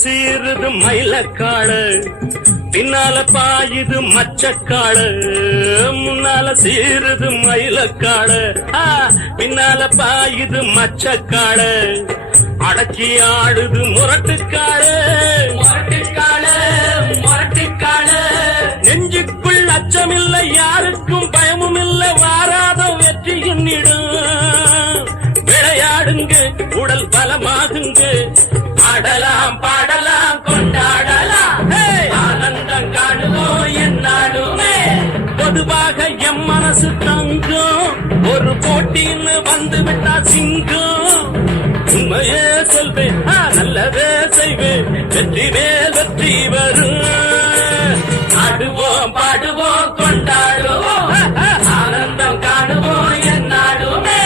சீருது மயிலக்காடு பின்னால பாயுது மச்சக்காடு முன்னால சீருது மயிலக்காடு பின்னால பாயுது மச்சக்காடு அடக்கி ஆடுது முரட்டுக்காடு முரட்டுக்காடு முரட்டுக்காடு நெஞ்சுக்குள் அச்சமில்லை யாருக்கும் பயமும் இல்லை வாராத வெற்றி என்னிடும். விளையாடுங்க உடல் பலமாகுங்க. பாடலாம் பாட காசு தங்கம். ஒரு போட்டின்னு வந்து விட்டா சிங்கம். உண்மையே சொல்வேன் ஆ, நல்லதே செய்வேன். வெற்றி மேல் வெற்றி வரும். ஆடுவோம் பாடுவோம் கொண்டாடுவோம். ஆனந்தம் காணுவோம் என்னாடுமே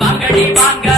வாங்கடி வாங்கடி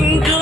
விட்டா சிங்கம்